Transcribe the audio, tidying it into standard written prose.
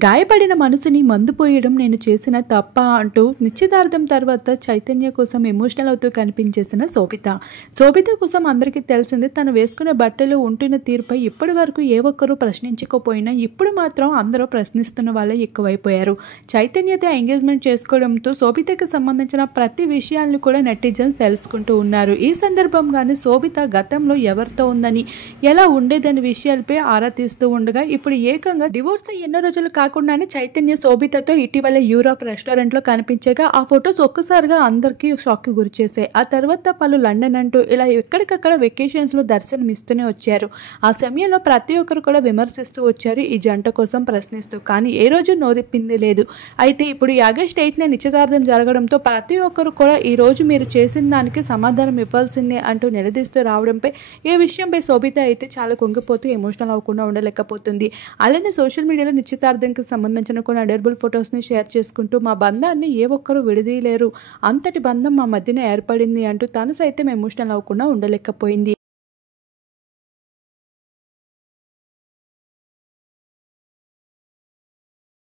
గాయపడిన మనసుని మందు పోయడం నేను చేసిన తప్పా అంటూ నిశ్చితార్థం తర్వాత చైతన్య కోసం ఎమోషనల్ అవుతూ కనిపించేసిన శోభిత. శోభిత కోసం అందరికీ తెలిసిందే, తను వేసుకునే బట్టలు ఉంటున్న తీరుపై ఇప్పటి వరకు ఏ ఒక్కరూ ప్రశ్నించకపోయినా ఇప్పుడు మాత్రం అందరూ ప్రశ్నిస్తున్న వాళ్ళే ఎక్కువైపోయారు. చైతన్యతో ఎంగేజ్మెంట్ చేసుకోవడంతో శోభితకి సంబంధించిన ప్రతి విషయాలను కూడా నెటిజన్స్ తెలుసుకుంటూ ఉన్నారు. ఈ సందర్భంగానే శోభిత గతంలో ఎవరితో ఉందని, ఎలా ఉండేదని విషయాలపై ఆరా తీస్తూ ఉండగా ఇప్పుడు ఏకంగా డివోర్స్ ఎన్నో రోజులు కాకుండానే చైతన్య శోభితతో ఇటీవల యూరోప్ రెస్టారెంట్లో కనిపించగా ఆ ఫొటోస్ ఒక్కసారిగా అందరికీ షాక్కి గురిచేశాయి. ఆ తర్వాత పలు లండన్ అంటూ ఇలా ఎక్కడికక్కడ వెకేషన్స్లో దర్శనమిస్తూనే వచ్చారు. ఆ సమయంలో ప్రతి ఒక్కరు కూడా విమర్శిస్తూ వచ్చారు ఈ జంట కోసం ప్రశ్నిస్తూ. కానీ ఏ రోజు నోరెప్పింది లేదు. అయితే ఇప్పుడు ఈ ఆగస్ట్ 8న నిశ్చితార్థం జరగడంతో ప్రతి ఒక్కరు కూడా ఈ రోజు మీరు చేసిన దానికి సమాధానం ఇవ్వాల్సిందే అంటూ నిలదీస్తూ రావడంపై ఈ విషయంపై శోభిత అయితే చాలా కుంగిపోతూ ఎమోషనల్ అవ్వకుండా ఉండలేకపోతుంది. అలానే సోషల్ మీడియాలో నిశ్చితార్థం సంబంధించిన కొన్ని అడర్బుల్ ఫొటోస్ని షేర్ చేసుకుంటూ మా బంధాన్ని ఏ ఒక్కరూ విడదీయలేరు, అంతటి బంధం మా మధ్యన ఏర్పడింది అంటూ తను సైతం ఎమోషనల్ అవ్వకుండా ఉండలేకపోయింది.